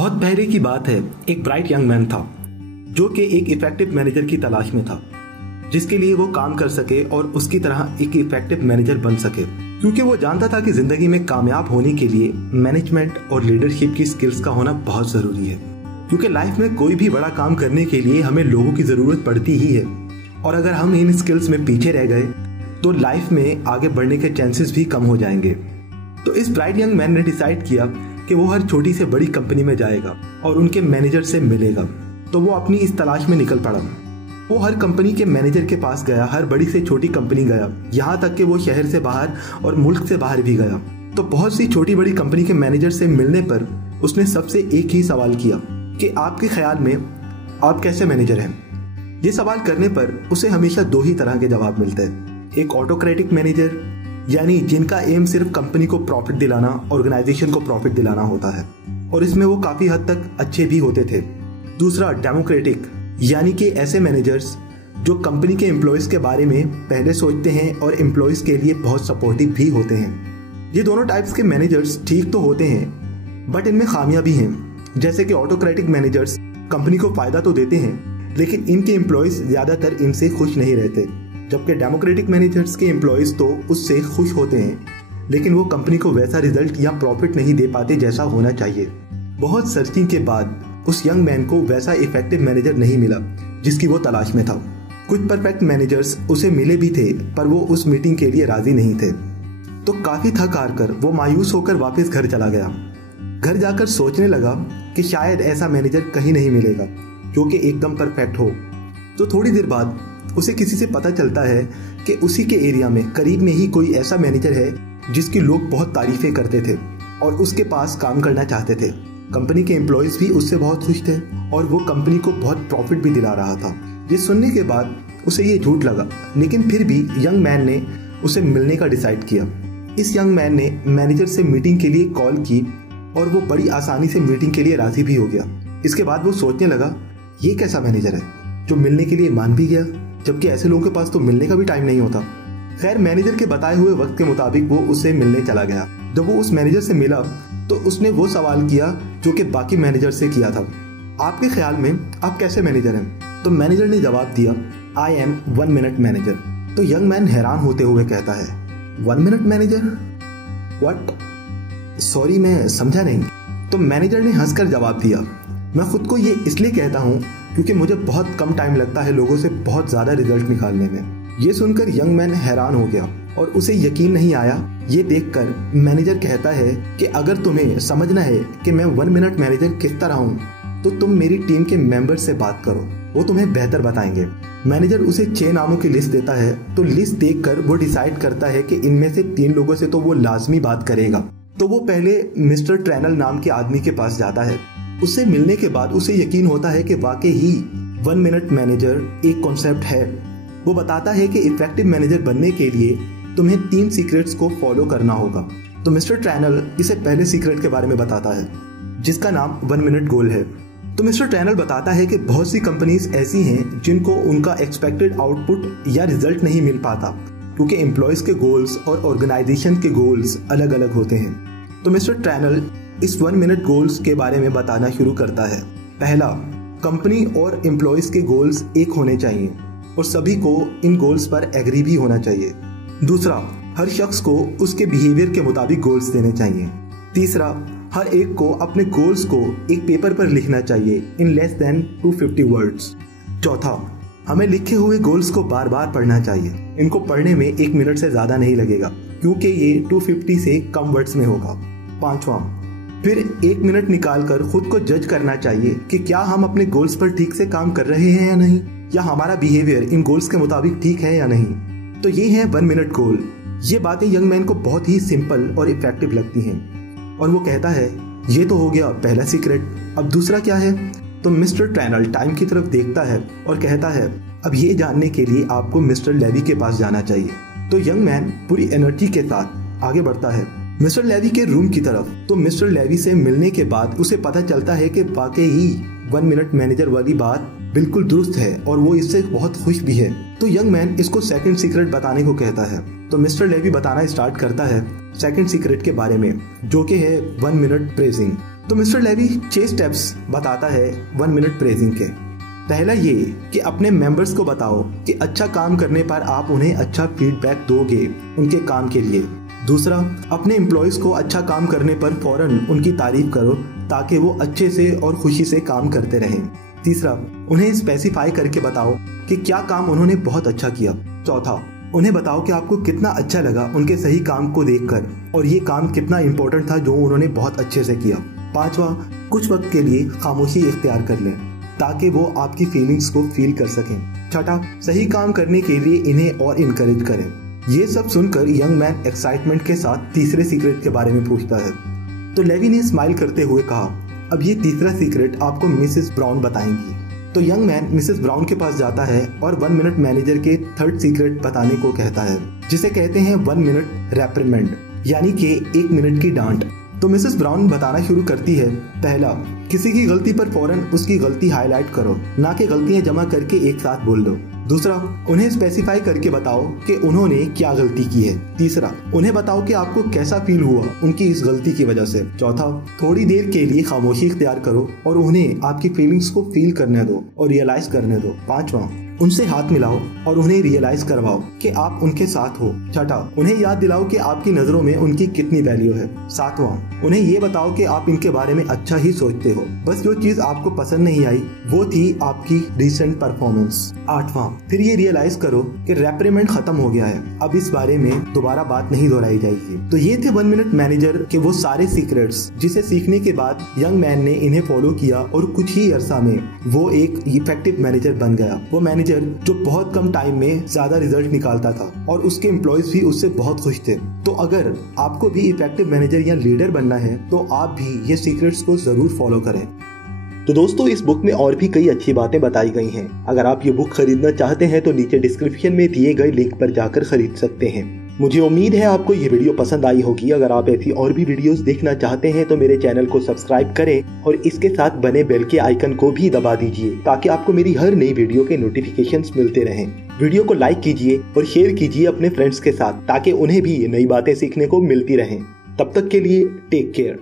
बहुत पहले की बात है, एक ब्राइट यंग मैन था जो कि एक इफेक्टिव मैनेजर की तलाश में था जिसके लिए वो काम कर सके और उसकी तरह एक इफेक्टिव मैनेजर बन सके, क्योंकि वो जानता था कि जिंदगी में कामयाब होने के लिए मैनेजमेंट और लीडरशिप की स्किल्स का होना बहुत जरूरी है। क्योंकि लाइफ में कोई भी बड़ा काम करने के लिए हमें लोगों की जरूरत पड़ती ही है, और अगर हम इन स्किल्स में पीछे रह गए तो लाइफ में आगे बढ़ने के चांसेस भी कम हो जाएंगे। तो इस ब्राइट यंग मैन ने डिसाइड किया कि वो हर छोटी से बड़ी कंपनी में जाएगा और उनके मैनेजर से मिलेगा। तो वो अपनी इस तलाश में निकल पड़ा। वो हर कंपनी के मैनेजर के पास गया, हर बड़ी से छोटी कंपनी गया, यहाँ तक कि वो शहर से बाहर और मुल्क से बाहर भी गया। तो बहुत सी छोटी बड़ी कंपनी के मैनेजर से मिलने पर उसने सबसे एक ही सवाल किया कि आपके ख्याल में आप कैसे मैनेजर हैं। ये सवाल करने पर उसे हमेशा दो ही तरह के जवाब मिलते हैं। एक ऑटोक्रेटिक मैनेजर, यानी जिनका एम सिर्फ कंपनी को प्रॉफिट दिलाना, ऑर्गेनाइजेशन को प्रॉफिट दिलाना होता है, और इसमें वो काफी हद तक अच्छे भी होते थे। दूसरा डेमोक्रेटिक, यानी कि ऐसे मैनेजर्स जो कंपनी के एम्प्लॉयज के बारे में पहले सोचते हैं और एम्प्लॉयज के लिए बहुत सपोर्टिव भी होते हैं। ये दोनों टाइप्स के मैनेजर्स ठीक तो होते हैं, बट इनमें खामियां भी हैं। जैसे कि ऑटोक्रेटिक मैनेजर्स कंपनी को फायदा तो देते हैं, लेकिन इनके एम्प्लॉयज ज्यादातर इनसे खुश नहीं रहते, जबकि डेमोक्रेटिक मैनेजर्स के एम्प्लॉयज तो उससे खुश होते हैं, लेकिन वो कंपनी को वैसा रिजल्ट या प्रॉफिट नहीं दे पाते जैसा होना चाहिए। बहुत सर्चिंग के बाद उस यंग मैन को वैसा इफेक्टिव मैनेजर नहीं मिला जिसकी वो तलाश में था। कुछ परफेक्ट मैनेजर्स उसे मिले भी थे, पर वो उस मीटिंग के लिए राजी नहीं थे। तो काफी थक हार कर वो मायूस होकर वापस घर चला गया। घर जाकर सोचने लगा कि शायद ऐसा मैनेजर कहीं नहीं मिलेगा जो कि एकदम परफेक्ट हो। तो थोड़ी देर बाद उसे किसी से पता चलता है कि उसी के एरिया में करीब में ही कोई ऐसा मैनेजर है जिसकी लोग बहुत तारीफें करते थे और उसके पास काम करना चाहते थे। कंपनी के एम्प्लॉयज भी उससे बहुत खुश थे और वो कंपनी को बहुत प्रॉफिट भी दिला रहा था। ये सुनने के बाद उसे ये झूठ लगा, लेकिन फिर भी यंग मैन ने उसे मिलने का डिसाइड किया। इस यंग मैन ने मैनेजर से मीटिंग के लिए कॉल की और वो बड़ी आसानी से मीटिंग के लिए राजी भी हो गया। इसके बाद वो सोचने लगा, ये कैसा मैनेजर है जो मिलने के लिए मान भी गया, जबकि ऐसे लोगों के पास तो मिलने का भी टाइम नहीं होता। खैर, मैनेजर के बताए हुए वक्त के मुताबिक वो उससे मिलने चला गया। जब वो उस मैनेजर से मिला तो उसने वो सवाल किया जो कि बाकी मैनेजर से किया था, आपके ख्याल में आप कैसे मैनेजर हैं? तो मैनेजर ने जवाब दिया, आई एम 1 मिनट मैनेजर। तो यंग मैन हैरान होते हुए कहता है, 1 मिनट मैनेजर? व्हाट? सॉरी, मैं समझा नहीं। तो मैनेजर ने हंसकर जवाब दिया, मैं खुद को ये इसलिए कहता हूँ क्योंकि मुझे बहुत कम टाइम लगता है लोगों से बहुत ज्यादा रिजल्ट निकालने में। ये सुनकर यंग मैन हैरान हो गया और उसे यकीन नहीं आया। ये देखकर मैनेजर कहता है कि अगर तुम्हें समझना है कि मैं 1 मिनट मैनेजर किस तरह हूँ तो तुम मेरी टीम के मेंबर से बात करो, वो तुम्हें बेहतर बताएंगे। मैनेजर उसे 6 नामों की लिस्ट देता है। तो लिस्ट देखकर वो डिसाइड करता है कि इनमें से 3 लोगों से तो वो लाजमी बात करेगा। तो वो पहले मिस्टर ट्रेनल नाम के आदमी के पास जाता है। उससे मिलने के बाद उसे यकीन होता है कि वाकई ही 1 मिनट मैनेजर एक कॉन्सेप्ट है। वो बताता है कि इफेक्टिव मैनेजर बनने के लिए तुम्हें 3 सीक्रेट्स को फॉलो करना होगा। तो मिस्टर ट्रेनल इसे पहले सीक्रेट के बारे में बताता है, जिसका नाम 1 मिनट गोल है। तो मिस्टर ट्रेनल बताता है कि बहुत सी कंपनीज ऐसी हैं जिनको उनका एक्सपेक्टेड आउटपुट या रिजल्ट नहीं मिल पाता, क्योंकि एम्प्लॉयज के गोल्स और ऑर्गेनाइजेशन के गोल्स अलग अलग होते हैं। तो मिस्टर ट्रेनल इस 1 मिनट गोल्स के बारे में बताना शुरू करता है। पहला, कंपनी और एम्प्लॉयज के गोल्स एक होने चाहिए और सभी को इन गोल्स पर एग्री भी होना चाहिए। दूसरा, हर शख्स को उसके बिहेवियर के मुताबिक गोल्स देने चाहिए। तीसरा, हर एक को अपने गोल्स को एक पेपर पर लिखना चाहिए इन लेस देन 250 वर्ड्स। चौथा, हमें लिखे हुए गोल्स को बार बार पढ़ना चाहिए। इनको पढ़ने में 1 मिनट से ज्यादा नहीं लगेगा, क्योंकि ये 250 से कम वर्ड्स में होगा। पांचवा, फिर 1 मिनट निकालकर खुद को जज करना चाहिए कि क्या हम अपने गोल्स पर ठीक से काम कर रहे हैं या नहीं, या हमारा बिहेवियर इन गोल्स के मुताबिक ठीक है या नहीं। तो ये है 1 मिनट गोल। ये बातें यंग मैन को बहुत ही सिंपल और इफेक्टिव लगती हैं और वो कहता है, ये तो हो गया पहला सीक्रेट, अब दूसरा क्या है? तो मिस्टर ट्रेनल टाइम की तरफ देखता है और कहता है, अब ये जानने के लिए आपको मिस्टर लेवी के पास जाना चाहिए। तो यंग मैन पूरी एनर्जी के साथ आगे बढ़ता है मिस्टर लेवी के रूम की तरफ। तो मिस्टर लेवी से मिलने के बाद उसे पता चलता है कि वाकई ही 1 मिनट मैनेजर वाली बात बिल्कुल दुरुस्त है और वो इससे बहुत खुश भी है। तो यंग मैन इसको सेकंड सीक्रेट बताने को कहता है। तो मिस्टर लेवी बताना स्टार्ट करता है सेकंड सीक्रेट के बारे में, जो कि है 1 मिनट प्रेजिंग। तो मिस्टर लेवी 6 स्टेप्स बताता है 1 मिनट प्रेजिंग के। पहला ये कि अपने मेंबर्स को बताओ कि अच्छा काम करने पर आप उन्हें अच्छा फीडबैक दोगे उनके काम के लिए। दूसरा, अपने एम्प्लॉयज को अच्छा काम करने पर फौरन उनकी तारीफ करो ताकि वो अच्छे से और खुशी से काम करते रहें। तीसरा, उन्हें स्पेसिफाई करके बताओ कि क्या काम उन्होंने बहुत अच्छा किया। चौथा, उन्हें बताओ कि आपको कितना अच्छा लगा उनके सही काम को देखकर और ये काम कितना इम्पोर्टेंट था जो उन्होंने बहुत अच्छे से किया। पांचवा, कुछ वक्त के लिए खामोशी इख्तियार कर लें ताकि वो आपकी फीलिंग्स को फील कर सकें। छठा, सही काम करने के लिए इन्हें और इनकरेज करें। ये सब सुनकर यंग मैन एक्साइटमेंट के साथ तीसरे सीक्रेट के बारे में पूछता है। तो लेवी ने स्माइल करते हुए कहा, अब ये तीसरा सीक्रेट आपको मिसेस ब्राउन बताएंगी। तो यंग मैन मिसेस ब्राउन के पास जाता है और 1 मिनट मैनेजर के थर्ड सीक्रेट बताने को कहता है, जिसे कहते हैं 1 मिनट रेप्रिमेंड, यानी कि 1 मिनट की डांट। तो मिसेस ब्राउन बताना शुरू करती है, पहला, किसी की गलती पर फौरन उसकी गलती हाईलाइट करो, ना कि गलतियां जमा करके एक साथ बोल दो। दूसरा, उन्हें स्पेसिफाई करके बताओ कि उन्होंने क्या गलती की है। तीसरा, उन्हें बताओ कि आपको कैसा फील हुआ उनकी इस गलती की वजह से। चौथा, थोड़ी देर के लिए खामोशी इख्तियार करो और उन्हें आपकी फीलिंग्स को फील करने दो और रियलाइज करने दो। पांचवा, उनसे हाथ मिलाओ और उन्हें रियलाइज करवाओ कि आप उनके साथ हो। छठा, उन्हें याद दिलाओ कि आपकी नजरों में उनकी कितनी वैल्यू है। सातवां, उन्हें ये बताओ कि आप इनके बारे में अच्छा ही सोचते हो, बस जो चीज आपको पसंद नहीं आई वो थी आपकी रिसेंट परफॉर्मेंस। आठवां, फिर ये रियलाइज करो कि रेप्रिमेंड खत्म हो गया है, अब इस बारे में दोबारा बात नहीं दोहराई जाएगी। तो ये थे 1 मिनट मैनेजर के वो सारे सीक्रेट्स जिसे सीखने के बाद यंग मैन ने इन्हें फॉलो किया और कुछ ही अरसा में वो एक इफेक्टिव मैनेजर बन गया। वो मैनेजर जो बहुत कम टाइम में ज्यादा रिजल्ट निकालता था और उसके एम्प्लॉयज भी उससे बहुत खुश थे। तो अगर आपको भी इफेक्टिव मैनेजर या लीडर बनना है तो आप भी ये सीक्रेट्स को जरूर फॉलो करें। तो दोस्तों, इस बुक में और भी कई अच्छी बातें बताई गई हैं। अगर आप ये बुक खरीदना चाहते हैं तो नीचे डिस्क्रिप्शन में दिए गए लिंक पर जाकर खरीद सकते हैं। मुझे उम्मीद है आपको ये वीडियो पसंद आई होगी। अगर आप ऐसी और भी वीडियोस देखना चाहते हैं तो मेरे चैनल को सब्सक्राइब करें और इसके साथ बने बेल के आइकन को भी दबा दीजिए ताकि आपको मेरी हर नई वीडियो के नोटिफिकेशंस मिलते रहें। वीडियो को लाइक कीजिए और शेयर कीजिए अपने फ्रेंड्स के साथ ताकि उन्हें भी नई बातें सीखने को मिलती रहें। तब तक के लिए टेक केयर।